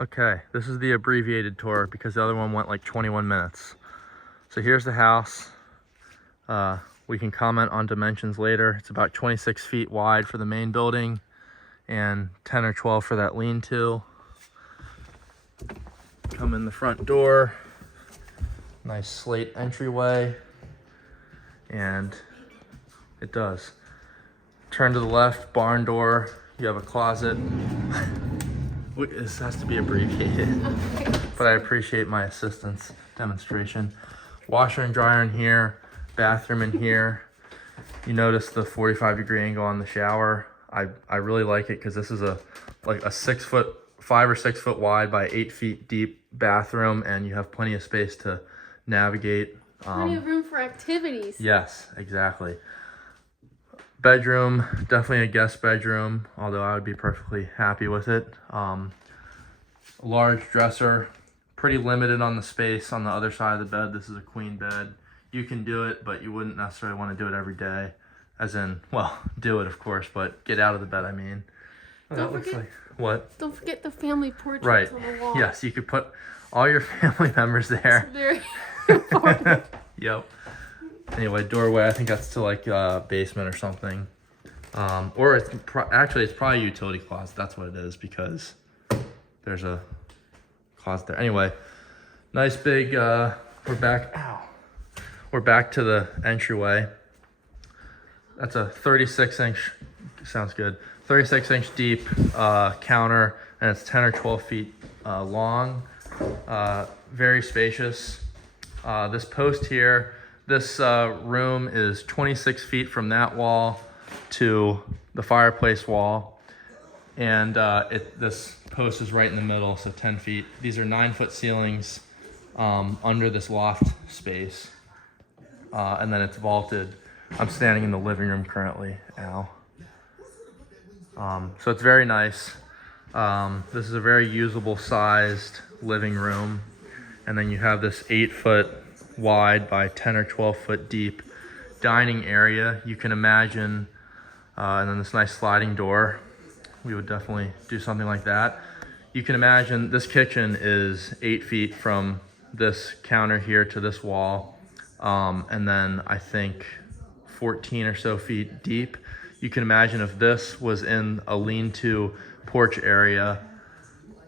Okay, this is the abbreviated tour because the other one went like 21 minutes. So here's the house. We can comment on dimensions later. It's about 26 feet wide for the main building and 10 or 12 for that lean-to. Come in the front door. Nice slate entryway. And it does. Turn to the left, barn door. You have a closet. This has to be abbreviated, but I appreciate my assistance demonstration. Washer and dryer in here, bathroom in here. You notice the 45-degree angle on the shower. I really like it because this is like a 5 or 6 foot wide by 8 feet deep bathroom, and you have plenty of space to navigate. Plenty of room for activities. Yes, exactly. Bedroom, definitely a guest bedroom, although I would be perfectly happy with it. Large dresser, pretty limited on the space on the other side of the bed. This is a queen bed. You can do it, but you wouldn't necessarily want to do it every day. As in, well, do it of course, but get out of the bed, I mean. Don't forget, what? Don't forget the family portraits Right. on the wall. Yes, you could put all your family members there. It's very important. Yep. Anyway, doorway, I think that's to like basement or something. Or it's actually it's probably a utility closet. That's what it is because there's a closet there. Anyway, nice big, we're back to the entryway. That's a 36-inch, sounds good, 36-inch deep counter, and it's 10 or 12 feet long. Very spacious. This post here, this room is 26 feet from that wall to the fireplace wall, and this post is right in the middle, so 10 feet. These are 9-foot ceilings under this loft space, and then it's vaulted. I'm standing in the living room currently, Al. So it's very nice. This is a very usable sized living room, and then you have this 8-foot wide by 10 or 12 foot deep dining area. You can imagine, and then this nice sliding door. We would definitely do something like that. You can imagine this kitchen is 8 feet from this counter here to this wall, and then I think 14 or so feet deep. You can imagine if this was in a lean-to porch area,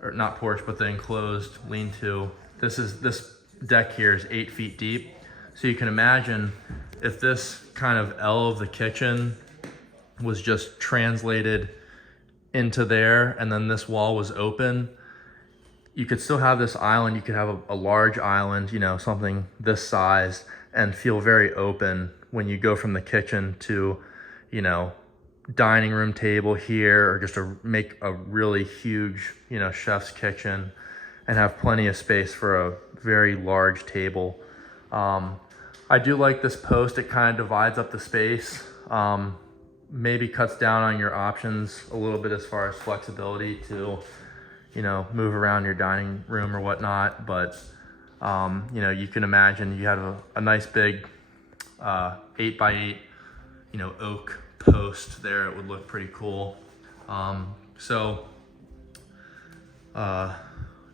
or not porch, but the enclosed lean-to. This deck here is 8 feet deep. So you can imagine if this kind of L of the kitchen was just translated into there, and then this wall was open, you could still have this island. You could have a large island, you know, something this size, and feel very open when you go from the kitchen to, you know, dining room table here, or just make a really huge, you know, chef's kitchen, and have plenty of space for a very large table. I do like this post. It kind of divides up the space, maybe cuts down on your options a little bit as far as flexibility to, you know, move around your dining room or whatnot. But, you know, you can imagine you have a nice big 8x8, you know, oak post there. It would look pretty cool.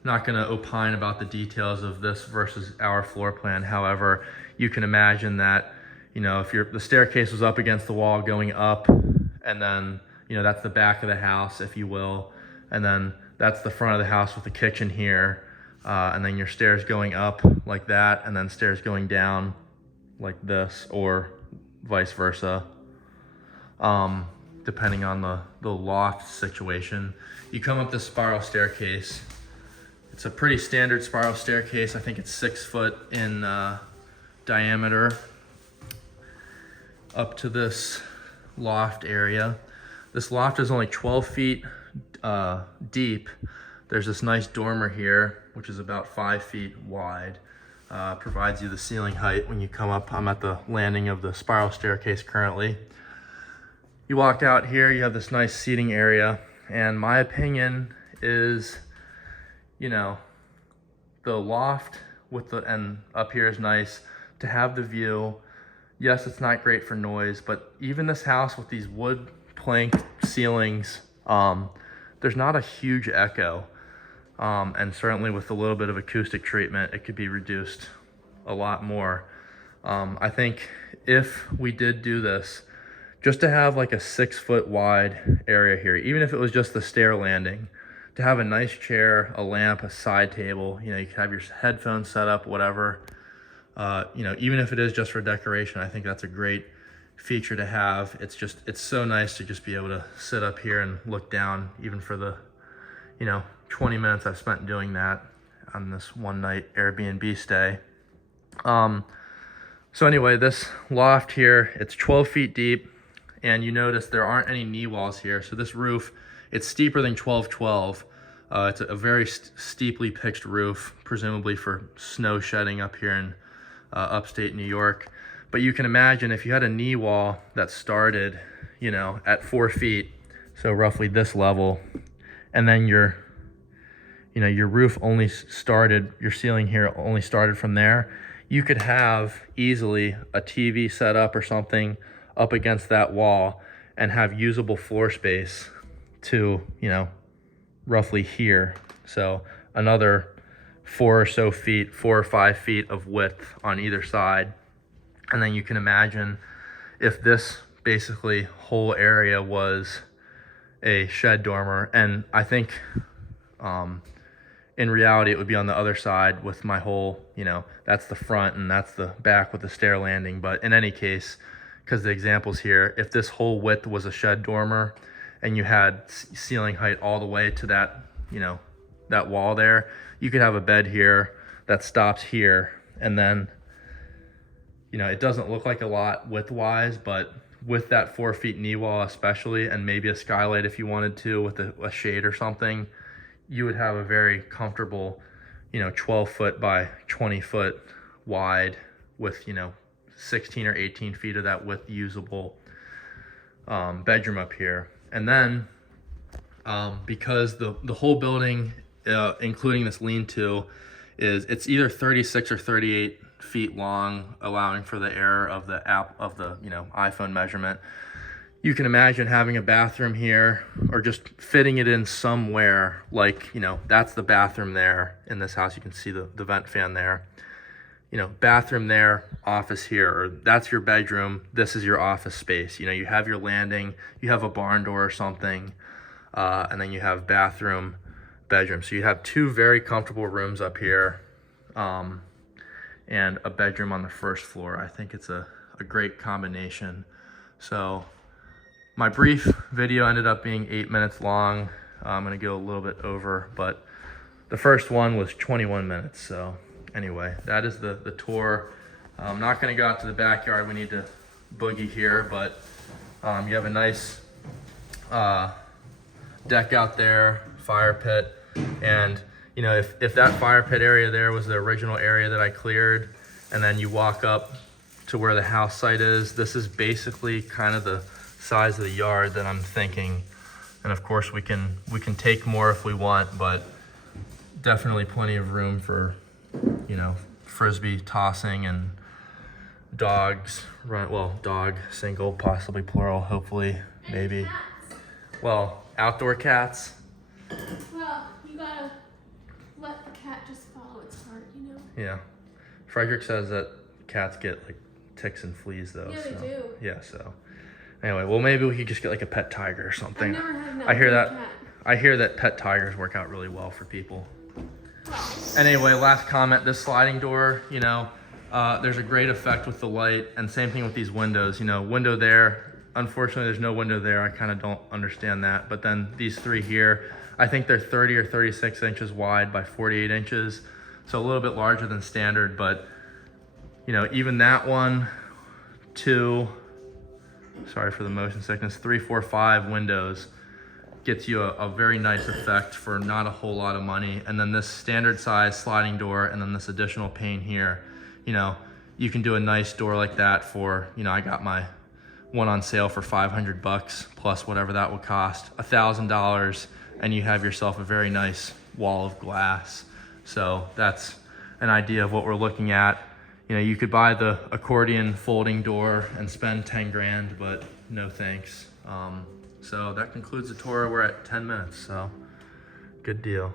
Not going to opine about the details of this versus our floor plan. However, you can imagine that, you know, if the staircase was up against the wall going up, and then, you know, that's the back of the house, if you will, and then that's the front of the house with the kitchen here, and then your stairs going up like that, and then stairs going down like this, or vice versa, depending on the loft situation. You come up this spiral staircase. It's a pretty standard spiral staircase. I think it's 6 foot in diameter up to this loft area. This loft is only 12 feet deep. There's this nice dormer here, which is about 5 feet wide. Provides you the ceiling height when you come up. I'm at the landing of the spiral staircase currently. You walk out here, you have this nice seating area, and my opinion is, you know, the loft and up here is nice to have the view. Yes, it's not great for noise, but even this house with these wood plank ceilings, there's not a huge echo. And certainly with a little bit of acoustic treatment, it could be reduced a lot more. I think if we did do this, just to have like a 6 foot wide area here, even if it was just the stair landing, to have a nice chair, a lamp, a side table, you know, you can have your headphones set up, whatever. You know, even if it is just for decoration, I think that's a great feature to have. It's so nice to just be able to sit up here and look down, even for the, you know, 20 minutes I've spent doing that on this one night Airbnb stay. So anyway, this loft here, it's 12 feet deep, and you notice there aren't any knee walls here. So this roof, it's steeper than 1212. It's a very steeply pitched roof, presumably for snow shedding up here in upstate New York. But you can imagine if you had a knee wall that started, you know, at 4 feet, so roughly this level, and then your roof only started, your ceiling here only started from there, you could have easily a TV set up or something up against that wall and have usable floor space to, you know, roughly here. So another 4 or 5 feet of width on either side. And then you can imagine if this basically whole area was a shed dormer, and I think in reality it would be on the other side with my whole, you know, that's the front and that's the back with the stair landing. But in any case, because the examples here, if this whole width was a shed dormer and you had ceiling height all the way to that, you know, that wall there, you could have a bed here that stops here. And then, you know, it doesn't look like a lot width-wise, but with that 4 feet knee wall especially, and maybe a skylight if you wanted to with a shade or something, you would have a very comfortable, you know, 12 foot by 20 foot wide with, you know, 16 or 18 feet of that width usable bedroom up here. And then because the whole building, including this lean-to, it's either 36 or 38 feet long, allowing for the error of the you know, iPhone measurement. You can imagine having a bathroom here, or just fitting it in somewhere, like, you know, that's the bathroom there in this house. You can see the vent fan there. You know, bathroom there, office here, or that's your bedroom, this is your office space. You know, you have your landing, you have a barn door or something, and then you have bathroom, bedroom. So you have 2 very comfortable rooms up here, and a bedroom on the first floor. I think it's a great combination. So my brief video ended up being 8 minutes long. I'm gonna go a little bit over, but the first one was 21 minutes. So anyway, that is the tour. I'm not gonna go out to the backyard. We need to boogie here, but you have a nice deck out there, fire pit. And you know, if that fire pit area there was the original area that I cleared, and then you walk up to where the house site is, this is basically kind of the size of the yard that I'm thinking. And of course we can take more if we want, but definitely plenty of room for, you know, frisbee tossing and dogs, right? Well, dog, single, possibly plural, hopefully, maybe. Well, outdoor cats. Well, you gotta let the cat just follow its heart, you know? Yeah. Frederick says that cats get like ticks and fleas though. Yeah, so. they do. Yeah, so. Anyway, well, maybe we could just get like a pet tiger or something. I've never had an I hear outdoor that. cat. I hear that pet tigers work out really well for people. Well, Anyway, last comment, this sliding door, you know, there's a great effect with the light, and same thing with these windows. You know, window there, unfortunately there's no window there. I kind of don't understand that. But then these 3 here, I think they're 30 or 36 inches wide by 48 inches. So a little bit larger than standard, but you know, even that one, 2, sorry for the motion sickness, 3, 4, 5 windows gets you a very nice effect for not a whole lot of money. And then this standard size sliding door, and then this additional pane here, you know, you can do a nice door like that for, you know, I got my one on sale for $500 plus whatever that would cost, $1,000, and you have yourself a very nice wall of glass. So that's an idea of what we're looking at. You know, you could buy the accordion folding door and spend 10 grand, but no thanks. So that concludes the tour. We're at 10 minutes, so good deal.